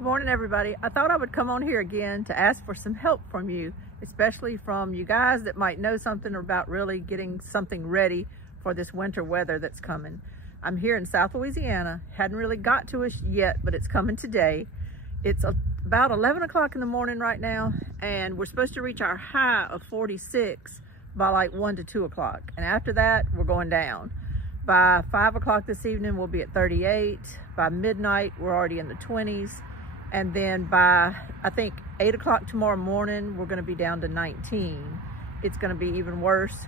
Good morning, everybody. I thought I would come on here again to ask for some help from you, especially from you guys that might know something about really getting something ready for this winter weather that's coming. I'm here in South Louisiana. Hadn't really got to us yet, but it's coming today. It's about 11 o'clock in the morning right now, and we're supposed to reach our high of 46 by like 1 to 2 o'clock. And after that, we're going down. By 5 o'clock this evening, we'll be at 38. By midnight, we're already in the 20s. And then by, I think, 8 o'clock tomorrow morning, we're gonna be down to 19. It's gonna be even worse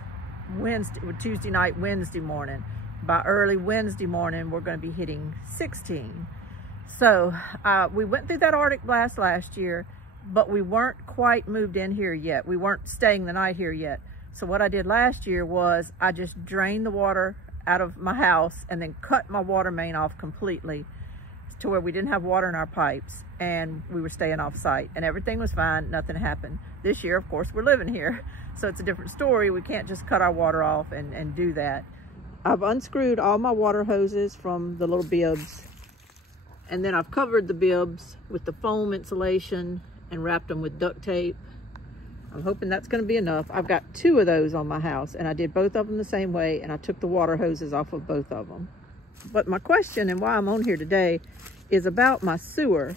Tuesday night, Wednesday morning. By early Wednesday morning, we're gonna be hitting 16. So we went through that Arctic blast last year, but we weren't quite moved in here yet. We weren't staying the night here yet. So what I did last year was I just drained the water out of my house and then cut my water main off completely to where we didn't have water in our pipes, and we were staying off site and everything was fine. Nothing happened. This year, of course, we're living here, so it's a different story. We can't just cut our water off and do that. I've unscrewed all my water hoses from the little bibs, and then I've covered the bibs with the foam insulation and wrapped them with duct tape. I'm hoping that's going to be enough. I've got 2 of those on my house, and I did both of them the same way, and I took the water hoses off of both of them. But my question and why I'm on here today is about my sewer.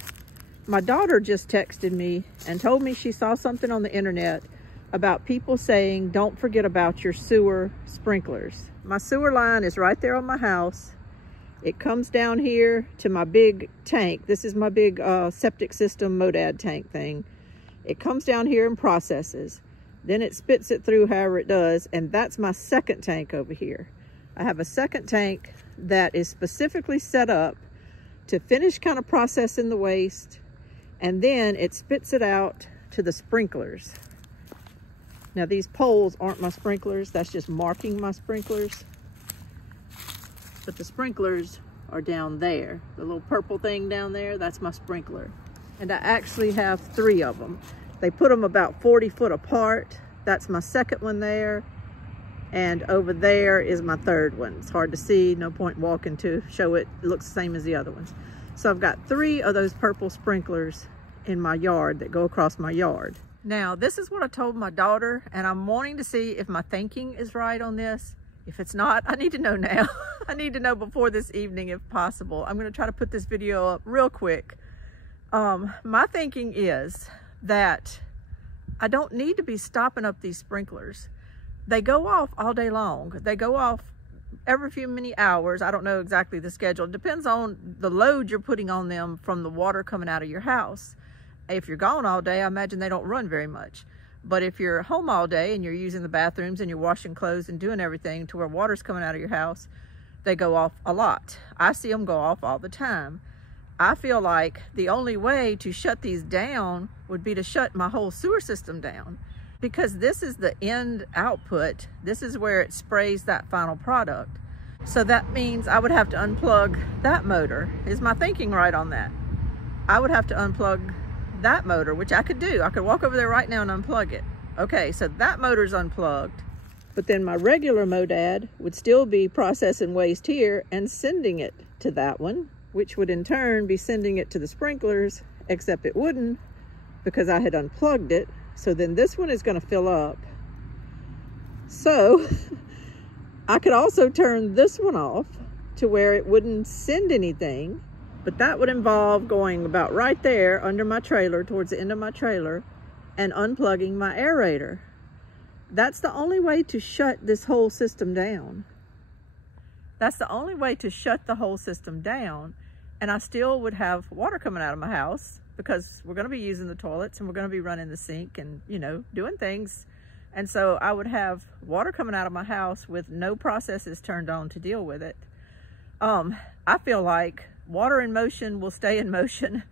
My daughter just texted me and told me she saw something on the internet about people saying, don't forget about your sewer sprinklers. My sewer line is right there on my house. It comes down here to my big tank. This is my big septic system Modad tank thing. It comes down here and processes. Then it spits it through however it does, and that's my second tank over here. I have a second tank that is specifically set up to finish kind of processing the waste, and then it spits it out to the sprinklers. Now these poles aren't my sprinklers, that's just marking my sprinklers. But the sprinklers are down there. The little purple thing down there, that's my sprinkler. And I actually have 3 of them. They put them about 40 foot apart. That's my second one there. And over there is my third one. It's hard to see, no point walking to show it. It looks the same as the other ones. So I've got 3 of those purple sprinklers in my yard that go across my yard. Now, this is what I told my daughter, and I'm wanting to see if my thinking is right on this. If it's not, I need to know now. I need to know before this evening if possible. I'm gonna try to put this video up real quick. My thinking is that I don't need to be stopping up these sprinklers. They go off all day long. They go off every few many hours. I don't know exactly the schedule. It depends on the load you're putting on them from the water coming out of your house. If you're gone all day, I imagine they don't run very much. But if you're home all day and you're using the bathrooms and you're washing clothes and doing everything to where water's coming out of your house, they go off a lot. I see them go off all the time. I feel like the only way to shut these down would be to shut my whole sewer system down, because this is the end output. This is where it sprays that final product. So that means I would have to unplug that motor. Is my thinking right on that? I would have to unplug that motor, which I could do. I could walk over there right now and unplug it. Okay, so that motor's unplugged. But then my regular Modad would still be processing waste here and sending it to that one, which would in turn be sending it to the sprinklers, except it wouldn't because I had unplugged it. So then this one is going to fill up. So I could also turn this one off to where it wouldn't send anything, but that would involve going about right there under my trailer, towards the end of my trailer, and unplugging my aerator. That's the only way to shut this whole system down. That's the only way to shut the whole system down. And I still would have water coming out of my house, because we're going to be using the toilets and we're going to be running the sink and, you know, doing things. And so I would have water coming out of my house with no processes turned on to deal with it. I feel like water in motion will stay in motion.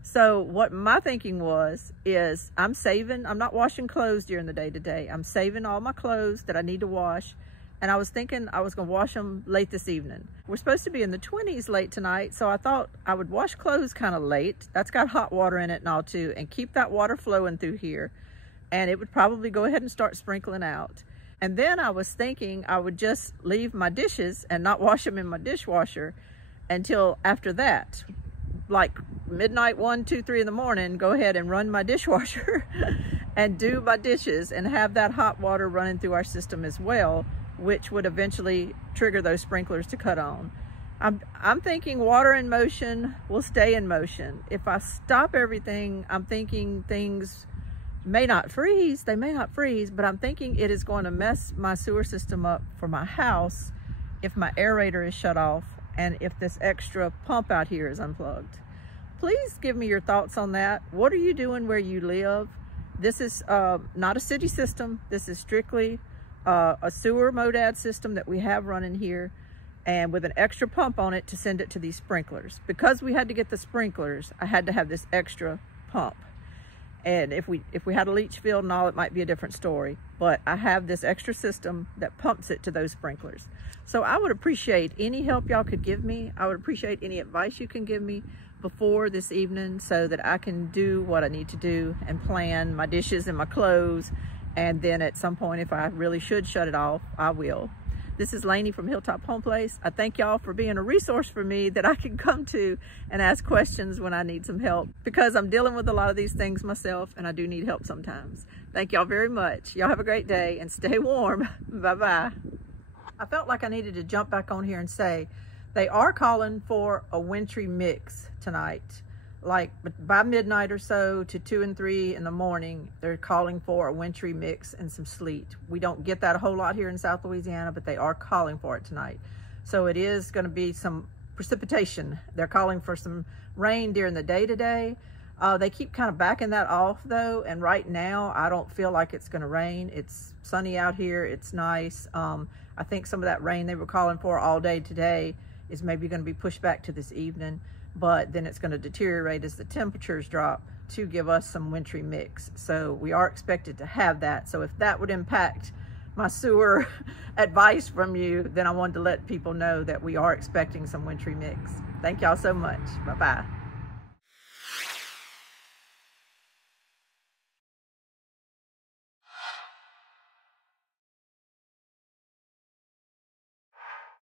So what my thinking was, is I'm not washing clothes during the day today. I'm saving all my clothes that I need to wash. And I was thinking I was gonna wash them late this evening. We're supposed to be in the 20s late tonight, so I thought I would wash clothes kind of late. That's got hot water in it and all too, and keep that water flowing through here. And it would probably go ahead and start sprinkling out. And then I was thinking I would just leave my dishes and not wash them in my dishwasher until after that. like midnight, 1, 2, 3 in the morning, go ahead and run my dishwasher and do my dishes and have that hot water running through our system as well, which would eventually trigger those sprinklers to cut on. I'm thinking water in motion will stay in motion. If I stop everything, I'm thinking things may not freeze, they may not freeze, but I'm thinking it is going to mess my sewer system up for my house if my aerator is shut off and if this extra pump out here is unplugged. Please give me your thoughts on that. What are you doing where you live? This is not a city system. This is strictly a sewer MODAD system that we have running here, and with an extra pump on it to send it to these sprinklers. Because we had to get the sprinklers, I had to have this extra pump. And if we had a leach field and all, it might be a different story. But I have this extra system that pumps it to those sprinklers. So I would appreciate any help y'all could give me. I would appreciate any advice you can give me before this evening so that I can do what I need to do and plan my dishes and my clothes. And then at some point, if I really should shut it off, I will. This is Lainey from Hilltop Home Place. I thank y'all for being a resource for me that I can come to and ask questions when I need some help, because I'm dealing with a lot of these things myself and I do need help sometimes. Thank y'all very much. Y'all have a great day and stay warm. Bye-bye. I felt like I needed to jump back on here and say they are calling for a wintry mix tonight. Like by midnight or so to 2 and 3 in the morning, they're calling for a wintry mix and some sleet. We don't get that a whole lot here in South Louisiana, but they are calling for it tonight. So it is going to be some precipitation. They're calling for some rain during the day today. They keep kind of backing that off though, and right now I don't feel like it's going to rain. It's sunny out here. It's nice. I think some of that rain they were calling for all day today is maybe going to be pushed back to this evening, but then it's going to deteriorate as the temperatures drop to give us some wintry mix. So we are expected to have that. So if that would impact my sewer advice from you, then I wanted to let people know that we are expecting some wintry mix. Thank y'all so much. Bye-bye.